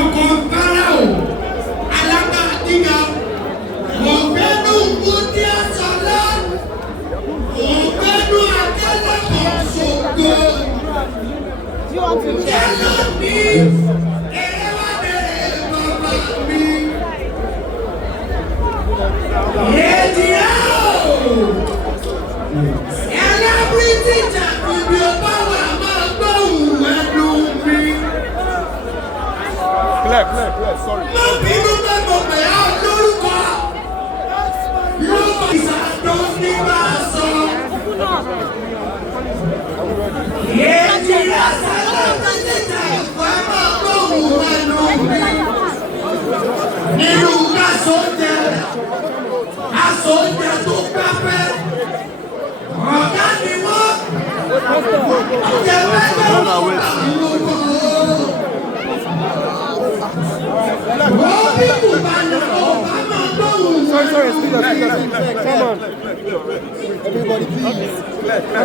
ọkọ̀ Fáráò alágbára gíga ọ̀gbẹ́nu wúdí àtọ̀lá ọ̀gbẹ́nu adélẹ́kọ̀ọ́ ṣògo yálò ní ẹ̀rẹ́wàdẹ̀rẹ̀ bàbá mi. Èdè celebrity jàdù bí o bá wà máa gbóhùn ẹnu mi. Clear, sorry. Má bínú pé mo pè á lórúkọ. Lórúkọ ìsàdó ní máa sọ. Èdè celebrity jàdù ẹ máa gbóhùn ẹnu mi. Nínú aṣoúnjẹ, aṣoúnjẹ tó gbáfẹ́. Ọ̀gá ni wọ́n. Ọ̀gá mẹ́jọ wọ́n bá wọ́n. Wọ́n bí Cubana ọ̀gá máa gbóhùn. Sorry, speak up. Come on. Everybody, please.